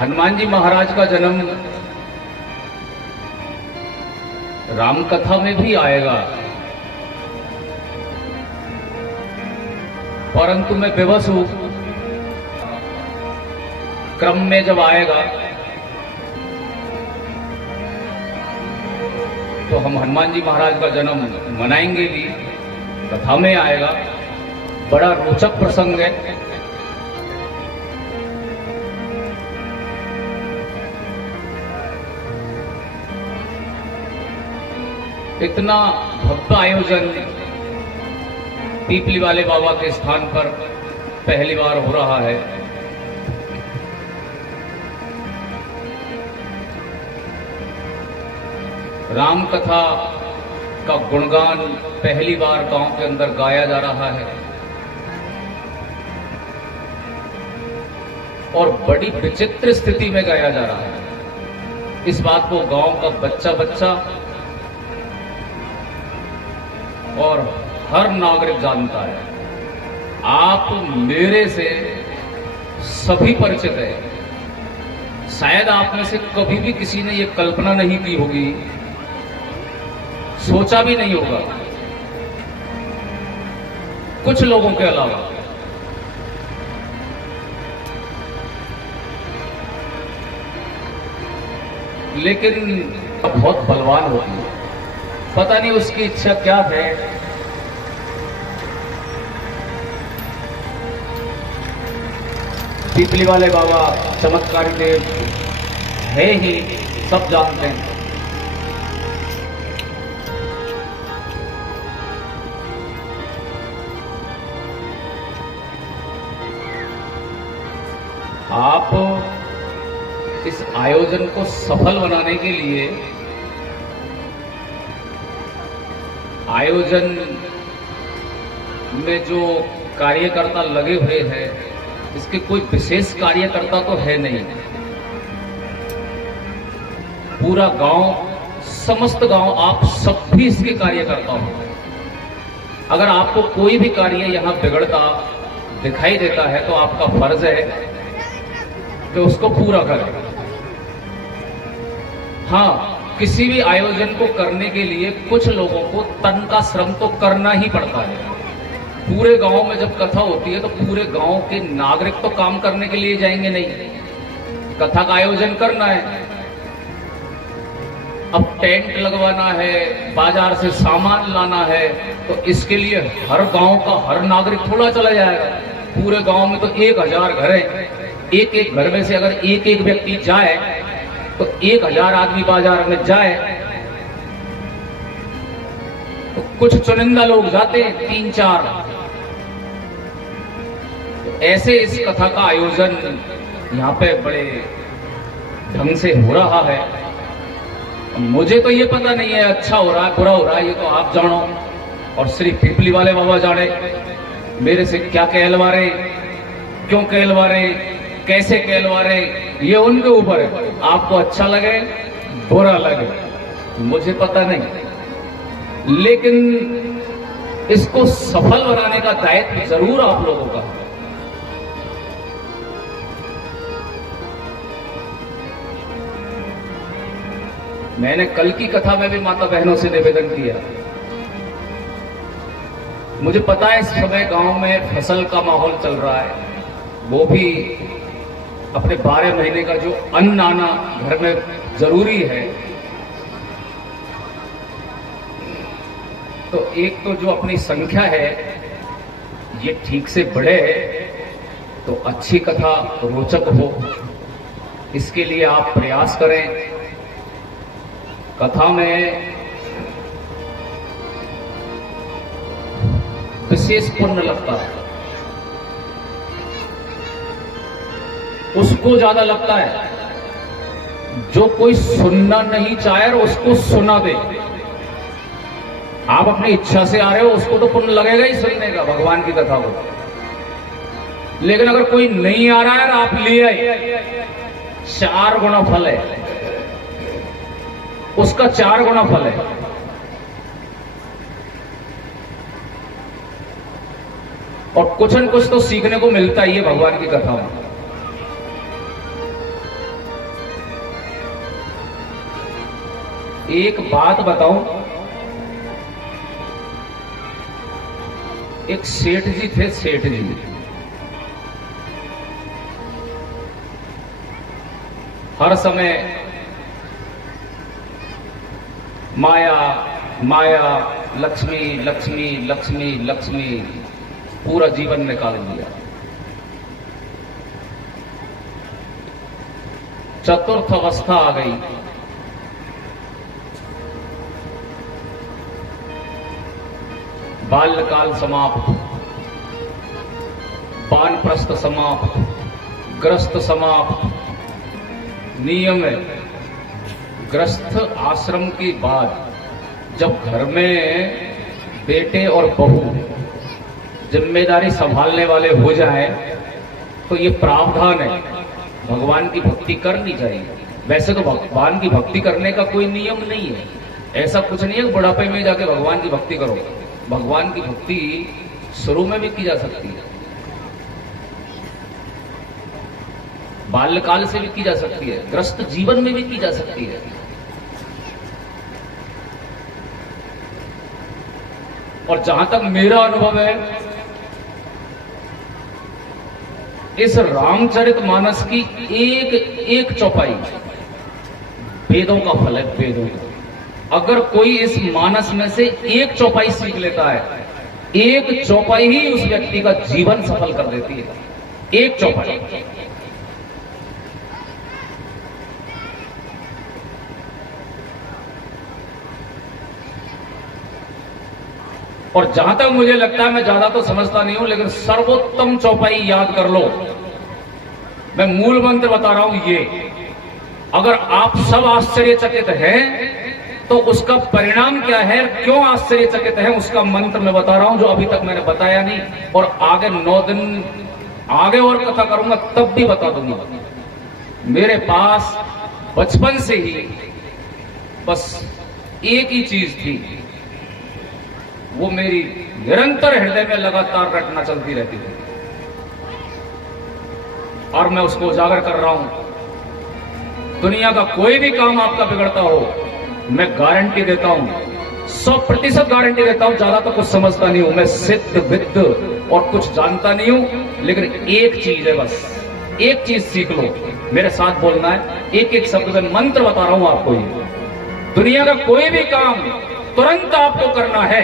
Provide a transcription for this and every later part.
हनुमान जी महाराज का जन्म राम कथा में भी आएगा, परंतु मैं विवश हूं। क्रम में जब आएगा तो हम हनुमान जी महाराज का जन्म मनाएंगे भी, कथा में आएगा। बड़ा रोचक प्रसंग है। इतना भव्य आयोजन पीपली वाले बाबा के स्थान पर पहली बार हो रहा है। राम कथा का गुणगान पहली बार गांव के अंदर गाया जा रहा है और बड़ी विचित्र स्थिति में गाया जा रहा है। इस बात को गांव का बच्चा बच्चा और हर नागरिक जानता है। आप मेरे से सभी परिचित है। शायद आप में से कभी भी किसी ने यह कल्पना नहीं की होगी, सोचा भी नहीं होगा, कुछ लोगों के अलावा। लेकिन बहुत बलवान होती है, पता नहीं उसकी इच्छा क्या है। पीपली वाले बाबा चमत्कारी देव है ही, सब जानते हैं। आप इस आयोजन को सफल बनाने के लिए, आयोजन में जो कार्यकर्ता लगे हुए हैं, इसके कोई विशेष कार्यकर्ता तो है नहीं। पूरा गांव, समस्त गांव, आप सब भी इसके कार्यकर्ता हो। अगर आपको कोई भी कार्य यहां बिगड़ता दिखाई देता है तो आपका फर्ज है कि उसको पूरा करें। हाँ, किसी भी आयोजन को करने के लिए कुछ लोगों को तन का श्रम तो करना ही पड़ता है। पूरे गांव में जब कथा होती है तो पूरे गांव के नागरिक तो काम करने के लिए जाएंगे नहीं, कथा का आयोजन करना है। अब टेंट लगवाना है, बाजार से सामान लाना है, तो इसके लिए हर गांव का हर नागरिक थोड़ा चला जाएगा। पूरे गांव में तो 1000 घर है, एक एक घर में से अगर एक एक व्यक्ति जाए तो 1000 आदमी बाजार में जाए तो कुछ चुनिंदा लोग जाते हैं, 3-4। तो ऐसे इस कथा का आयोजन यहां पे बड़े ढंग से हो रहा है। मुझे तो ये पता नहीं है अच्छा हो रहा है बुरा हो रहा है, ये तो आप जानो और श्री पीपली वाले बाबा जाने। मेरे से क्या कहलवा रहे, क्यों कहलवा रहे, कैसे कहलवा रहे, ये उनके ऊपर है। आपको अच्छा लगे बुरा लगे मुझे पता नहीं, लेकिन इसको सफल बनाने का दायित्व जरूर आप लोगों का है। मैंने कल की कथा में भी माता बहनों से निवेदन किया। मुझे पता है इस समय गांव में फसल का माहौल चल रहा है, वो भी अपने 12 महीने का जो अन्न आना घर में जरूरी है। तो एक तो जो अपनी संख्या है ये ठीक से बढ़े तो अच्छी कथा रोचक हो, इसके लिए आप प्रयास करें। कथा में विशेष पुण्य लगता है, उसको ज्यादा लगता है जो कोई सुनना नहीं चाहे और उसको सुना दे। आप अपनी इच्छा से आ रहे हो, उसको तो पुण्य लगेगा ही सुनने का भगवान की कथा को। लेकिन अगर कोई नहीं आ रहा है और आप ले आए, 4 गुना फल है उसका, 4 गुना फल है। और कुछ न कुछ तो सीखने को मिलता ही है भगवान की कथा में। एक बात बताऊं, एक सेठ जी थे, सेठ जी। हर समय माया माया, लक्ष्मी लक्ष्मी लक्ष्मी लक्ष्मी, पूरा जीवन निकाल दिया। चतुर्थ अवस्था आ गई, बाल्यकाल समाप्त, वानप्रस्थ समाप्त, ग्रस्त समाप्त। नियम है, ग्रस्त आश्रम के बाद जब घर में बेटे और बहू जिम्मेदारी संभालने वाले हो जाए तो ये प्रावधान है, भगवान की भक्ति करनी चाहिए। वैसे तो भगवान की भक्ति करने का कोई नियम नहीं है, ऐसा कुछ नहीं है कि बुढ़ापे में जाके भगवान की भक्ति करो। भगवान की भक्ति शुरू में भी की जा सकती है, बाल्यकाल से भी की जा सकती है, ग्रस्त जीवन में भी की जा सकती है। और जहां तक मेरा अनुभव है, इस रामचरितमानस की एक एक चौपाई वेदों का फल है, वेदों का। अगर कोई इस मानस में से एक चौपाई सीख लेता है, एक चौपाई ही उस व्यक्ति का जीवन सफल कर देती है, एक चौपाई। और जहां तक मुझे लगता है, मैं ज्यादा तो समझता नहीं हूं, लेकिन सर्वोत्तम चौपाई याद कर लो। मैं मूल मंत्र बता रहा हूं ये, अगर आप सब आश्चर्यचकित हैं तो उसका परिणाम क्या है, क्यों आश्चर्यचकित है, उसका मंत्र मैं बता रहा हूं जो अभी तक मैंने बताया नहीं। और आगे 9 दिन आगे और कथा करूंगा तब भी बता दूंगा। मेरे पास बचपन से ही बस एक ही चीज थी, वो मेरी निरंतर हृदय में लगातार रटना चलती रहती थी, और मैं उसको उजागर कर रहा हूं। दुनिया का कोई भी काम आपका बिगड़ता हो, मैं गारंटी देता हूं, 100% गारंटी देता हूं, ज्यादा तो कुछ समझता नहीं हूं मैं, सिद्ध विद्ध और कुछ जानता नहीं हूं, लेकिन एक चीज है, बस एक चीज सीख लो, मेरे साथ बोलना है, एक एक शब्द में मंत्र बता रहा हूं आपको। ये दुनिया का कोई भी काम तुरंत आपको करना है।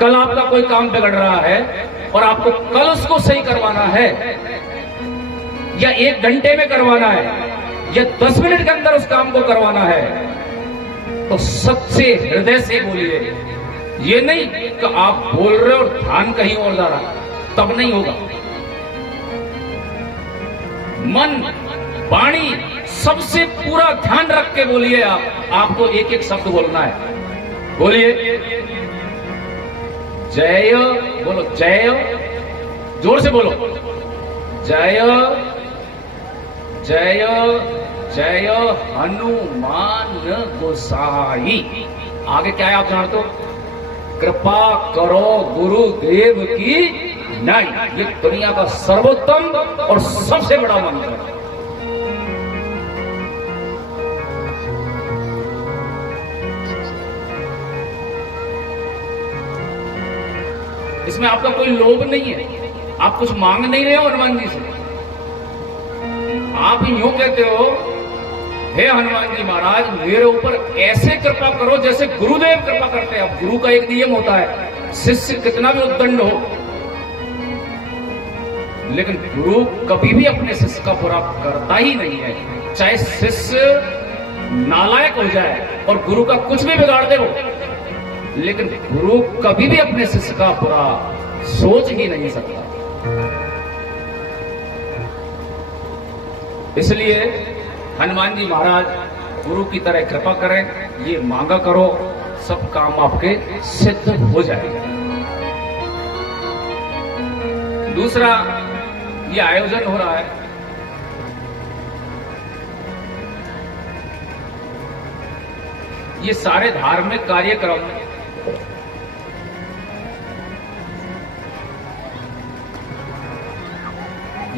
कल आपका कोई काम बिगड़ रहा है और आपको कल उसको सही करवाना है, या 1 घंटे में करवाना है, या 10 मिनट के अंदर उस काम को करवाना है, तो सच्चे हृदय से बोलिए। ये नहीं कि आप बोल रहे हो और ध्यान कहीं और जा रहा, तब नहीं होगा। मन वाणी सबसे पूरा ध्यान रख के बोलिए। आपको एक एक शब्द बोलना है, बोलिए जय, बोलो जय, जोर से बोलो, जय जय जय हनुमान गोसाई। आगे क्या है आप जानते हो, कृपा करो गुरुदेव की नहीं। ये दुनिया का सर्वोत्तम और सबसे बड़ा मंत्र है। इसमें आपका कोई लोभ नहीं है, आप कुछ मांग नहीं रहे हो हनुमान जी से। आप यूं कहते हो, हे हनुमान जी महाराज मेरे ऊपर ऐसे कृपा करो जैसे गुरुदेव कृपा करते हैं। अब गुरु का एक नियम होता है, शिष्य कितना भी उद्दंड हो, लेकिन गुरु कभी भी अपने शिष्य का बुरा करता ही नहीं है। चाहे शिष्य नालायक हो जाए और गुरु का कुछ भी बिगाड़ दे हो, लेकिन गुरु कभी भी अपने शिष्य का बुरा सोच ही नहीं सकता। इसलिए हनुमान जी महाराज गुरु की तरह कृपा करें, ये मांगा करो, सब काम आपके सिद्ध हो जाएगा। दूसरा, ये आयोजन हो रहा है, ये सारे धार्मिक कार्यक्रम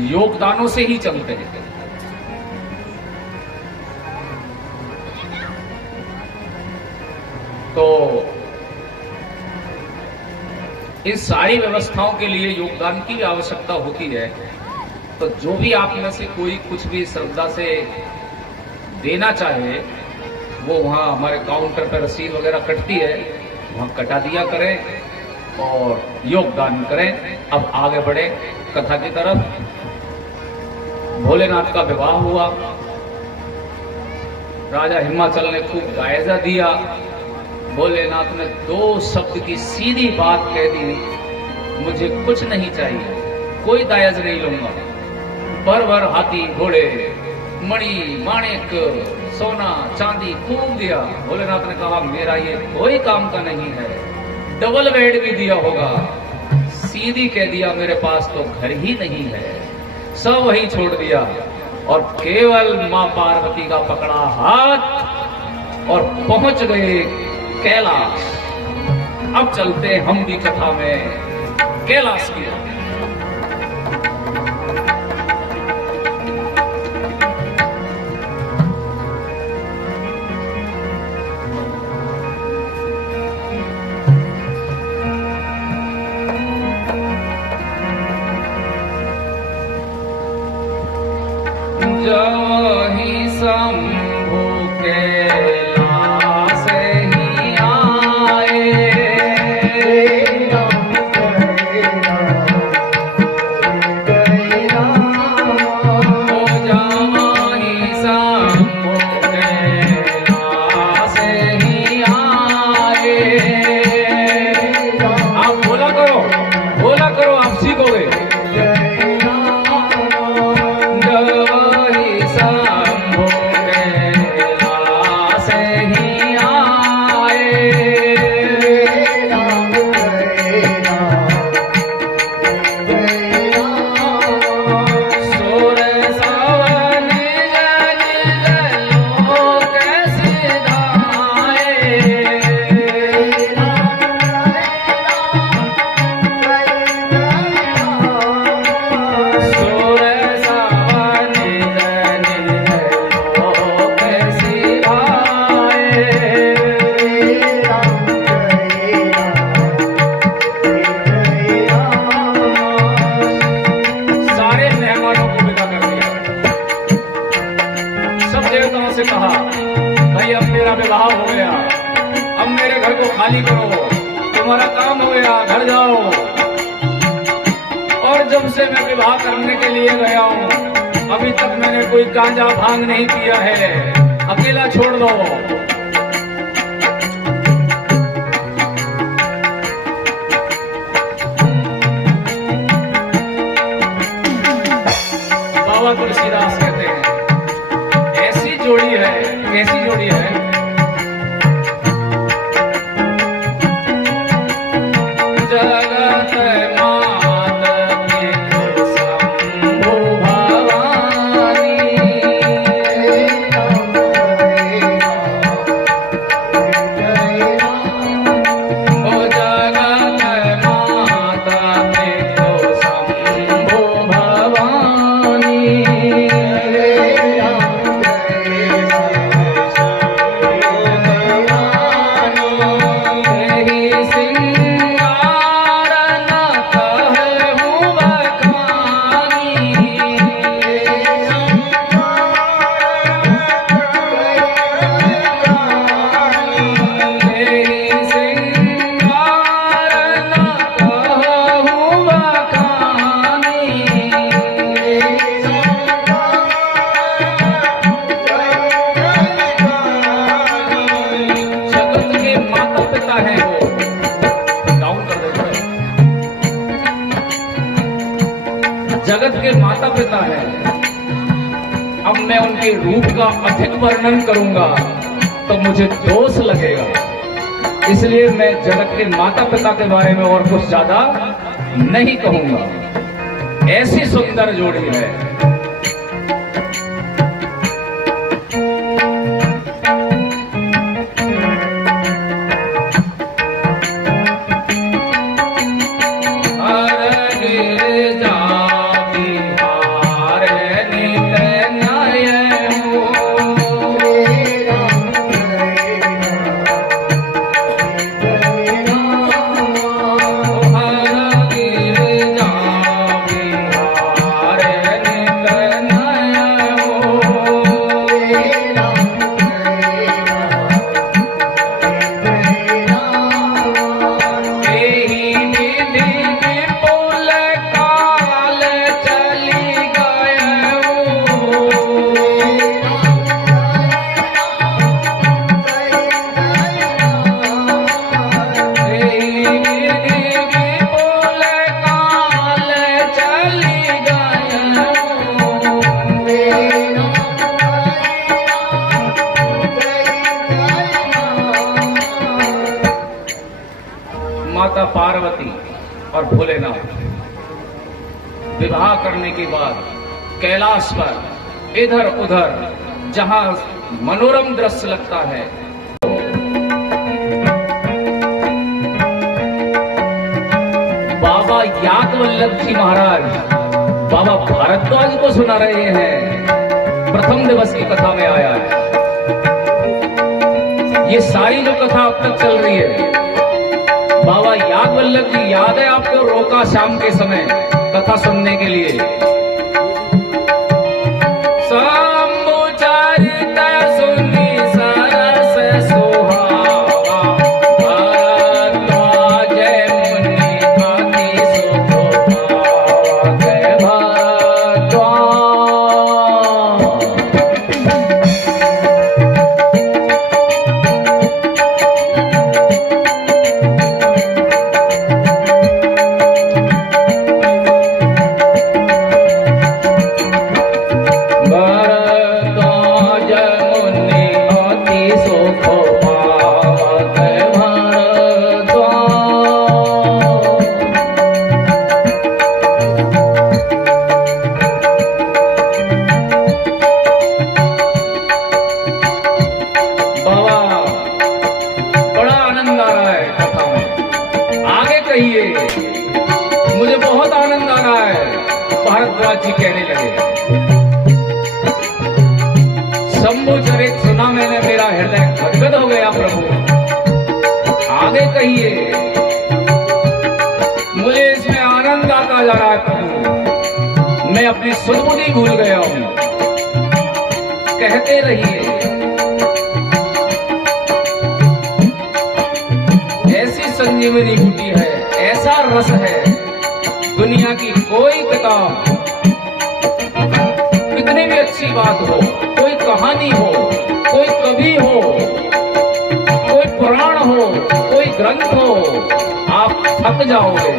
योगदानों से ही चलते हैं। तो इन सारी व्यवस्थाओं के लिए योगदान की आवश्यकता होती है। तो जो भी आप में से कोई कुछ भी श्रद्धा से देना चाहे वो वहाँ हमारे काउंटर पर रसीद वगैरह कटती है, वहाँ कटा दिया करें और योगदान करें। अब आगे बढ़े कथा की तरफ। भोलेनाथ का विवाह हुआ। राजा हिमाचल ने खूब जायजा दिया। भोलेनाथ ने 2 शब्द की सीधी बात कह दी, मुझे कुछ नहीं चाहिए, कोई दायज नहीं लूंगा। भर हाथी घोड़े मणि माणिक सोना चांदी खूब दिया। भोलेनाथ ने कहा मेरा ये कोई काम का नहीं है, डबल बेड भी दिया होगा। सीधी कह दिया मेरे पास तो घर ही नहीं है। सब वही छोड़ दिया और केवल मां पार्वती का पकड़ा हाथ और पहुंच गए कैलाश। अब चलते हम भी कथा में कैलाश की। जही शंभु कैलाश ही आए, खाली करो, तुम्हारा काम हो गया, घर जाओ। और जब से मैं विवाह करने के लिए गया हूँ अभी तक मैंने कोई गांजा भांग नहीं पिया है, अकेला छोड़ दो। बाबा तुलसीदास कहते हैं ऐसी जोड़ी है, कैसी जोड़ी है, जगत के माता पिता है। अब मैं उनके रूप का अधिक वर्णन करूंगा तो मुझे दोष लगेगा, इसलिए मैं जगत के माता पिता के बारे में और कुछ ज्यादा नहीं कहूंगा। ऐसी सुंदर जोड़ी है। माता पार्वती और भोलेनाथ विवाह करने के बाद कैलाश पर इधर उधर जहां मनोरम दृश्य लगता है, बाबा यादवल्लभ जी महाराज बाबा भारद्वाज को सुना रहे हैं। प्रथम दिवस की कथा में आया है। ये सारी जो कथा अब तक चल रही है, बाबा यादवल्लभ जी, याद है आपको, रोका शाम के समय कथा सुनने के लिए। मुझे बहुत आनंद आ रहा है। भारद्वाज जी कहने लगे, शंभु चरित सुना मैंने, मेरा हृदय गदगद हो गया प्रभु। आगे कहिए, मुझे इसमें आनंद आता जा रहा है प्रभु, मैं अपनी सुध-बुद्धि भूल गया हूं। कहते रहिए। ऐसी संजीवनी बूटी है, ऐसा रस है, दुनिया की कोई किताब, कितनी भी अच्छी बात हो, कोई कहानी हो, कोई कवि हो, कोई पुराण हो, कोई ग्रंथ हो, आप थक जाओगे।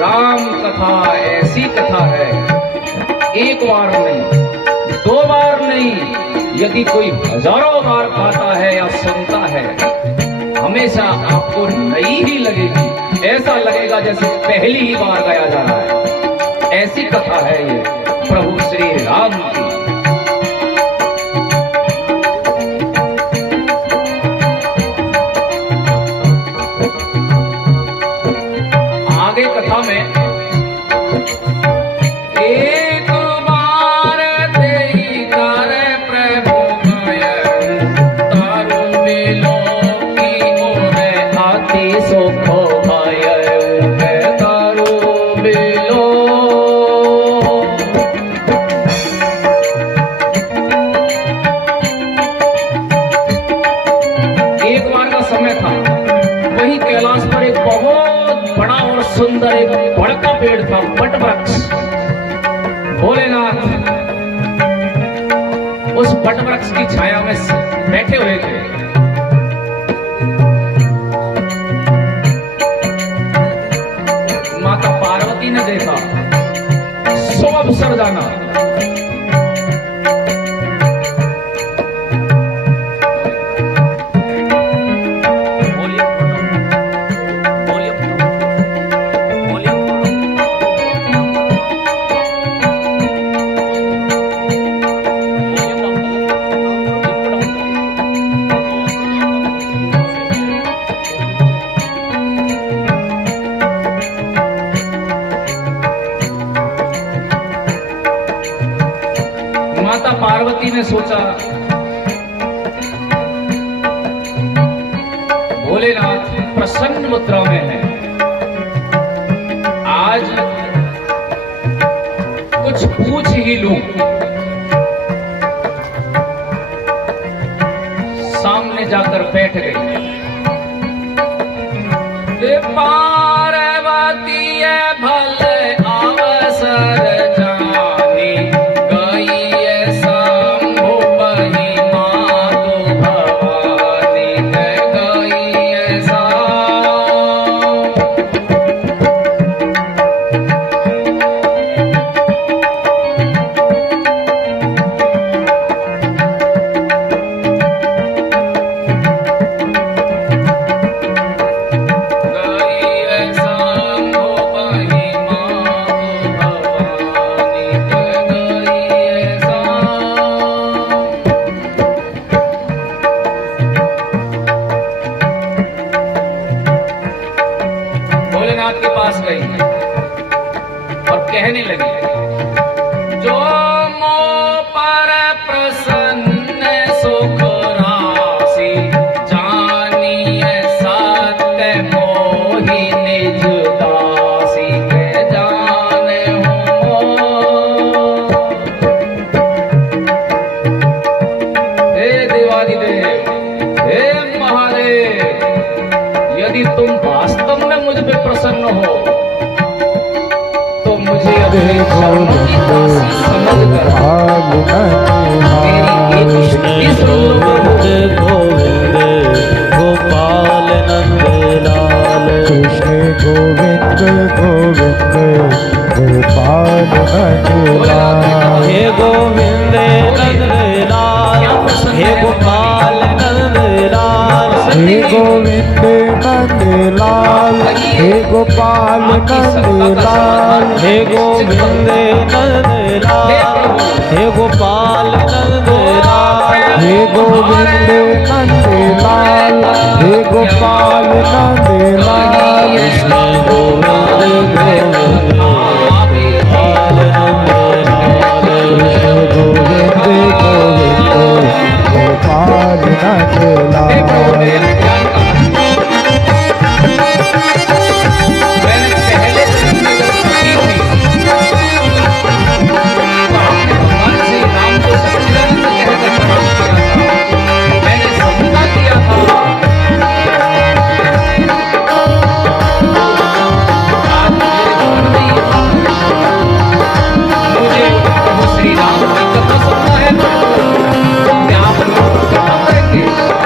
राम कथा ऐसी कथा है, एक बार नहीं, दो बार नहीं, यदि कोई हजारों बार गाता है या सुनता है, हमेशा आपको नई ही लगेगी। ऐसा लगेगा जैसे पहली ही बार गाया जा रहा है। ऐसी कथा है ये प्रभु श्री राम की। आगे कथा में सुंदर एक बड़का पेड़ था, वट वृक्ष। भोलेनाथ उस वट वृक्ष की छाया में बैठे हुए थे। माता पार्वती ने देखा, शुभ अवसर जाना। माता पार्वती ने सोचा, भोलेनाथ प्रसन्न मुद्रा में है, आज कुछ पूछ ही लूं। सामने जाकर बैठ गई। पार्वती भले अवसर जानी, गई और कहने लगी, जो मो पर प्रसन्न सुख राशि, जानिए सत्य मोहि निज दासी, के जाने हो। हे देवादिदेव, हे महादेव, यदि तुम वास्तव में मुझ पे प्रसन्न हो तो मुझे अपने चरणों की दासी समझकर मेरी एक स्तुति सुन लो। गोविंद गोपाल नंदलाल, कृष्ण गोविंद गोविंद गोपाल नंदलाल, हे गोविंद नंदलाल, हे गोपाल नंदलाल, हे गोविंद नंदलाल, हे गोपाल नंदलाल, हे गोविंद नंदलाल, हे गोपाल नंदलाल, हे गोविंद नंदलाल, हे गोपाल नंदलाल, कृष्ण गोविंद गोविंद गोपाल नंदलाल, कृष्ण गोविंद गोविंद गोपाल नंदलाल।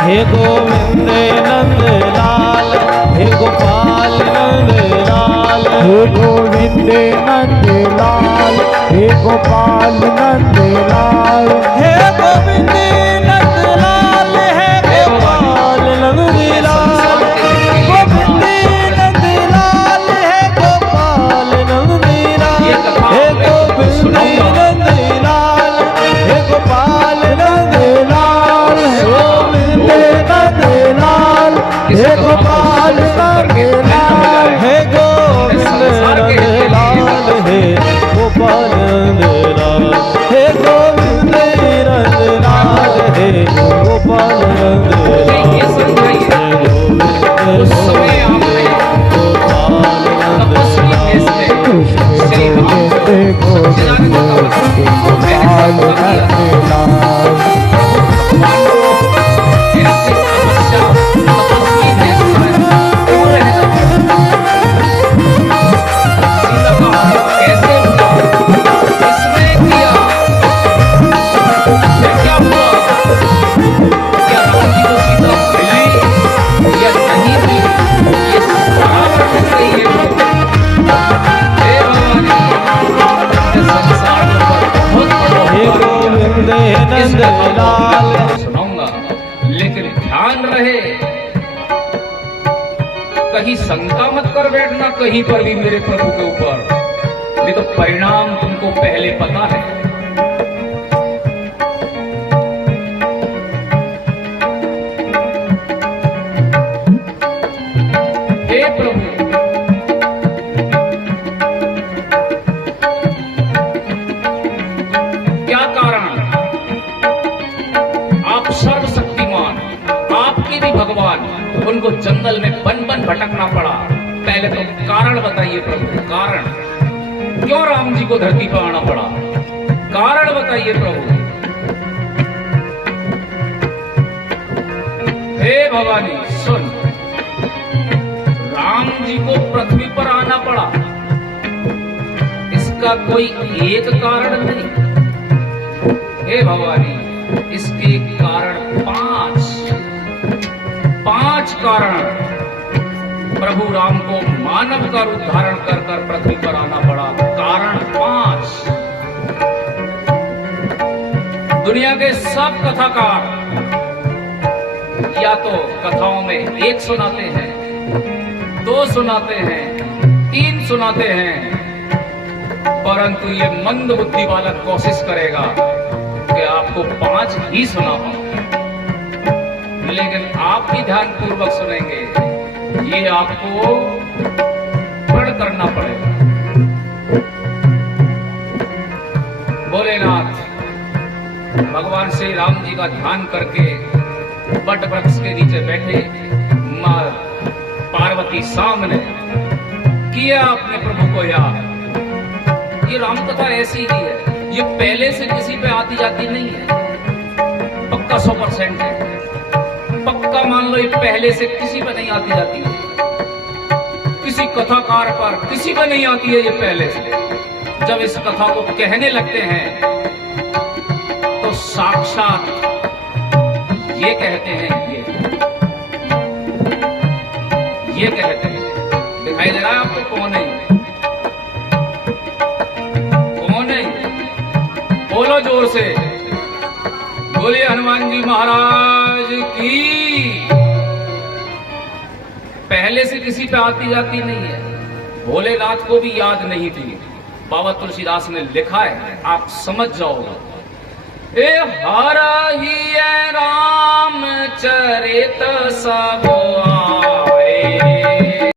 हे गोविंद नंदलाल, हे गोपाल नंदलाल, हे गोविंद नंदलाल, हे गोपाल नंदलाल, हे गोविंद नंदलाल, हे गोपाल नंदलाल, गोविंद नंदलाल, हे गोपाल नंदलाल, हे गोविंद नंदलाल, हे गोपाल नंदलाल, नंदलाल, हे गोपाल नंदलाल, हे गोविंद नंदलाल, हे गोपाल नंदलाल, हे गोविंद नंदलाल, हे गोपाल नंदलाल, उस समय आपने तपस्वी भेष में श्री राम को गोविंद गोपाल नंदलाल। सुनाऊंगा, लेकिन ध्यान रहे कहीं शंका मत कर बैठना कहीं पर भी मेरे प्रभु के ऊपर, नहीं तो परिणाम तुमको पहले पता है। हे प्रभु, क्या कारण? आप सर्वशक्तिमान, आपके भी भगवान, उनको जंगल में बन बन भटकना पड़ा। पहले तो कारण बताइए प्रभु, कारण क्यों राम जी को धरती पर आना पड़ा? कारण बताइए प्रभु। हे भवानी सुन, राम जी को पृथ्वी पर आना पड़ा, इसका कोई एक कारण नहीं। हे भवानी, इसके कारण पांच कारण प्रभु राम को मानव का रूप धारण कर कर पृथ्वी पर आना पड़ा। कारण 5। दुनिया के सब कथाकार या तो कथाओं में 1 सुनाते हैं, 2 सुनाते हैं, 3 सुनाते हैं, परंतु ये मंद बुद्धि बालक कोशिश करेगा कि आपको 5 ही सुना पाऊं। लेकिन आप भी ध्यान पूर्वक सुनेंगे, ये आपको प्रण करना पड़ेगा। भोलेनाथ भगवान श्री राम जी का ध्यान करके बट वृक्ष के नीचे बैठे, मां पार्वती सामने किया अपने प्रभु को याद। ये राम कथा ऐसी ही है, ये पहले से किसी पे आती जाती नहीं है, पक्का 100% है, पक्का मान लो ये पहले से किसी पे नहीं आती जाती है, किसी कथाकार पर किसी पे नहीं आती है ये पहले से। जब इस कथा को कहने लगते हैं तो साक्षात ये कहते हैं, ये कहते हैं, दिखाई दे रहा है आपको कौन है? कौन है? बोलो जोर से, बोलिए हनुमान जी महाराज की। पहले से किसी पे आती जाती नहीं है, भोलेनाथ को भी याद नहीं थी। बाबा तुलसीदास ने लिखा है, आप समझ जाओगे। ए हर ही राम चरित सब